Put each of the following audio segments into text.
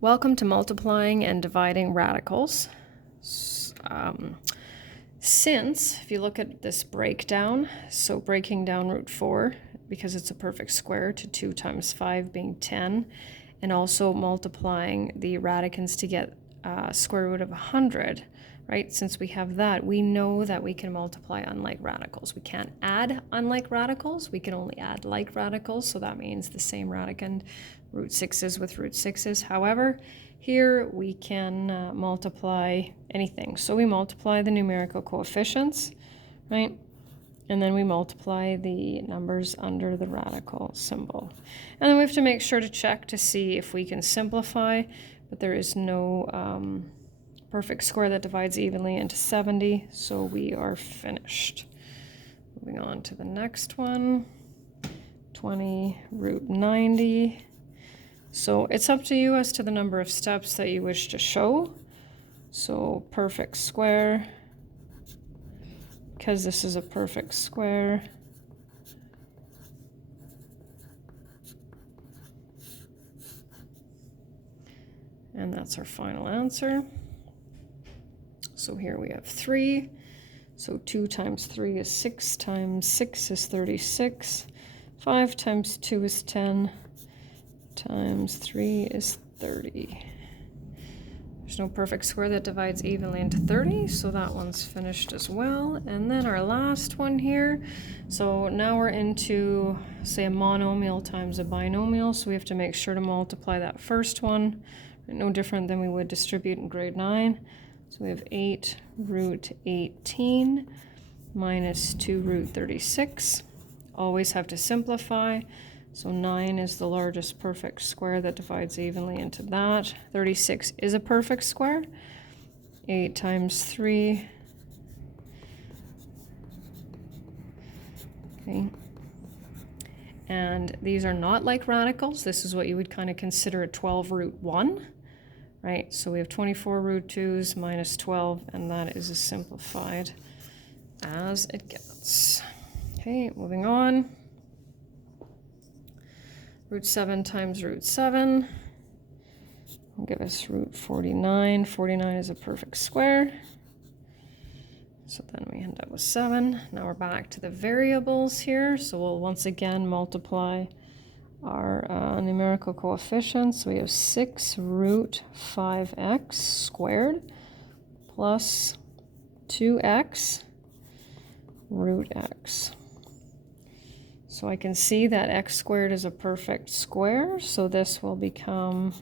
Welcome to multiplying and dividing radicals. Since, if you look at this breakdown, so breaking down root 4, because it's a perfect square, to 2 times 5 being 10, and also multiplying the radicands to get square root of 100, right? Since we have that, we know that we can multiply unlike radicals. We can't add unlike radicals, we can only add like radicals, so that means the same radicand root 6's with root 6's. However, here we can multiply anything. So we multiply the numerical coefficients, right? And then we multiply the numbers under the radical symbol. And then we have to make sure to check to see if we can simplify, but there is no perfect square that divides evenly into 70, so we are finished. Moving on to the next one, 20 root 90. So it's up to you as to the number of steps that you wish to show. So perfect square, because this is a perfect square. And that's our final answer. So here we have 3. So 2 times 3 is 6 times 6 is 36. 5 times 2 is 10. Times 3 is 30. There's no perfect square that divides evenly into 30, so that one's finished as well. And then our last one here. So now we're into, say, a monomial times a binomial, so we have to make sure to multiply that first one. No different than we would distribute in grade 9. So we have 8 root 18 minus 2 root 36. Always have to simplify. So 9 is the largest perfect square that divides evenly into that. 36 is a perfect square. 8 times 3. Okay. And these are not like radicals. This is what you would kind of consider a 12 root 1, right? So we have 24 root 2's minus 12, and that is as simplified as it gets. Okay, moving on. Root 7 times root 7 will give us root 49. 49 is a perfect square. So then we end up with 7. Now we're back to the variables here. So we'll once again multiply our numerical coefficients. So we have 6 root 5x squared plus 2x root x. So I can see that x squared is a perfect square, so this will become,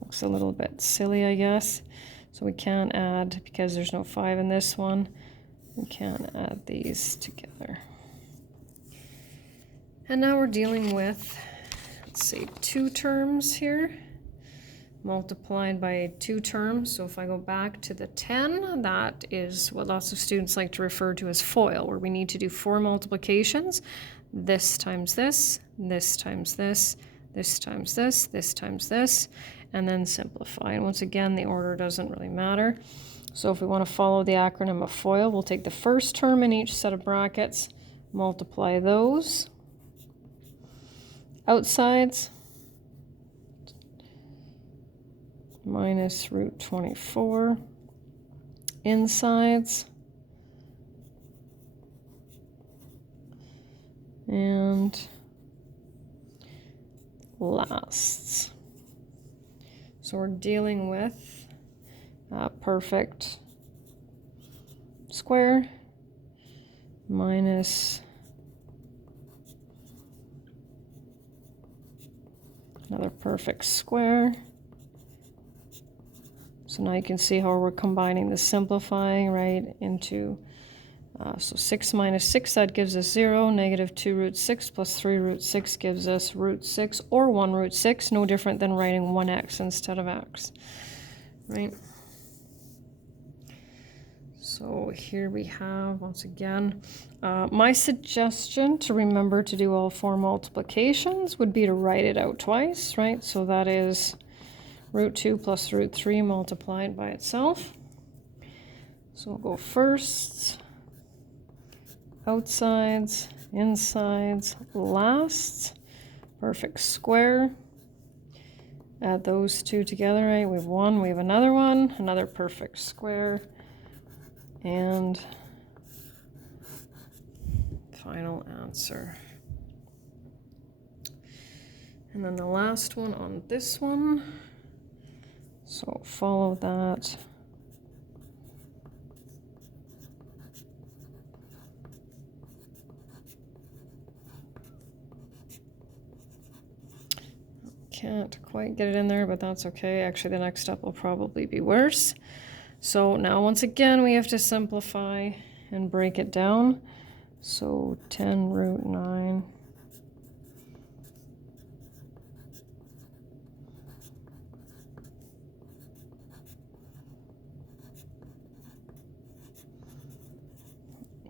looks a little bit silly, I guess. So we can't add, because there's no 5 in this one, we can't add these together. And now we're dealing with, let's see, 2 terms here, multiplied by 2 terms. So if I go back to the 10, that is what lots of students like to refer to as FOIL, where we need to do 4 multiplications. This times this, this times this, this times this, this times this, and then simplify. And once again, the order doesn't really matter. So if we want to follow the acronym of FOIL, we'll take the first term in each set of brackets, multiply those. Outsides, minus root 24, insides, and lasts. So we're dealing with a perfect square minus another perfect square. So now you can see how we're combining the simplifying, right, into, so 6 minus 6, that gives us 0. Negative 2 root 6 plus 3 root 6 gives us root 6, or 1 root 6, no different than writing 1x instead of x, right? So here we have, once again, my suggestion to remember to do all 4 multiplications would be to write it out twice, right? So that is root 2 plus root 3 multiplied by itself. So we'll go first, outsides, insides, lasts, perfect square. Add those two together, right? We have one, we have another one, another perfect square, and final answer. And then the last one on this one, so follow that. Can't quite get it in there, but that's okay. Actually, the next step will probably be worse. So now once again, we have to simplify and break it down. So 10 root 9.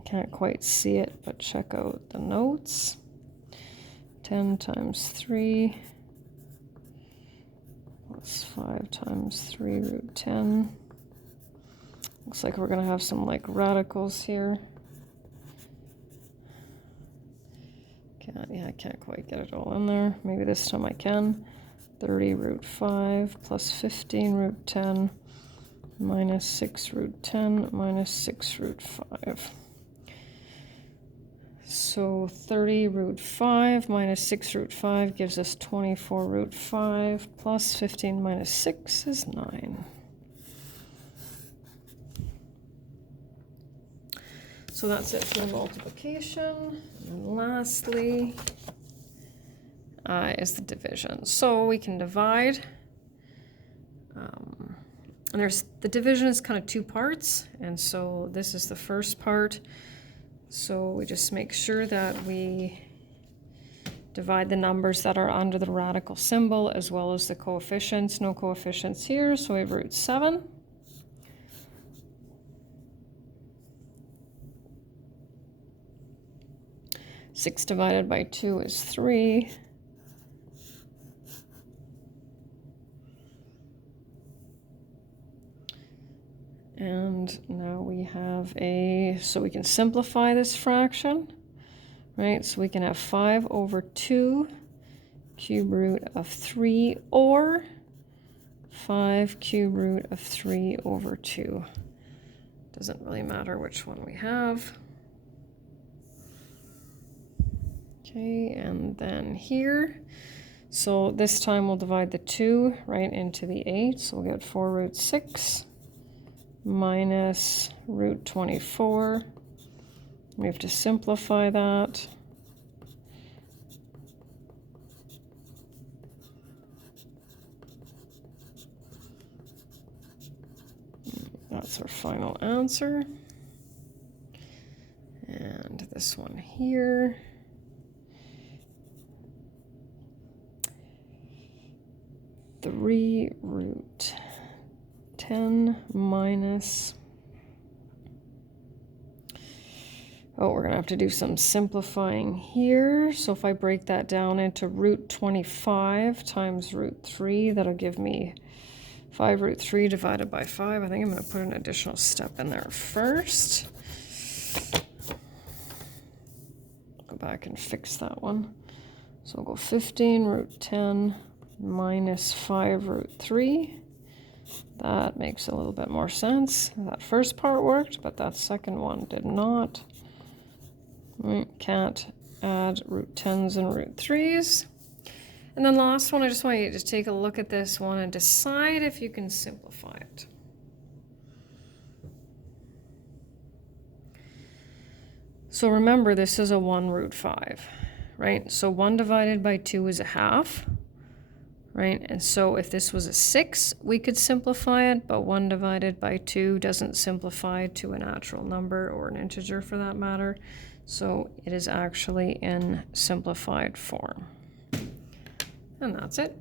Can't quite see it, but check out the notes. 10 times 3 plus 5 times 3 root 10. Looks like we're going to have some like radicals here. I can't quite get it all in there. Maybe this time I can. 30 root 5 plus 15 root 10 minus 6 root 10 minus 6 root 5. So 30 root 5 minus 6 root 5 gives us 24 root 5 plus 15 minus 6 is 9. So that's it for the multiplication. And lastly is the division. So we can divide. And the division is kind of two parts. And so this is the first part. So we just make sure that we divide the numbers that are under the radical symbol as well as the coefficients. No coefficients here, so we have root 7. Six divided by 2 is 3. And now we have so we can simplify this fraction, right? So we can have 5 over 2 cube root of 3 or 5 cube root of 3 over 2. Doesn't really matter which one we have. Okay, and then here, so this time we'll divide the 2 right into the 8, so we'll get 4 root 6 minus root 24. We have to simplify that. That's our final answer. And this one here. 3 root 10 minus, we're going to have to do some simplifying here. So if I break that down into root 25 times root 3, that'll give me 5 root 3 divided by 5. I think I'm going to put an additional step in there first. Go back and fix that one. So we'll go 15 root 10 minus 5 root 3. That makes a little bit more sense. That first part worked, but that second one did not. We can't add root 10s and root 3s. And then last one, I just want you to take a look at this one and decide if you can simplify it. So remember, this is a 1 root 5, right? So 1 divided by 2 is a half. Right, and so if this was a 6, we could simplify it, but 1 divided by 2 doesn't simplify to a natural number or an integer for that matter. So it is actually in simplified form. And that's it.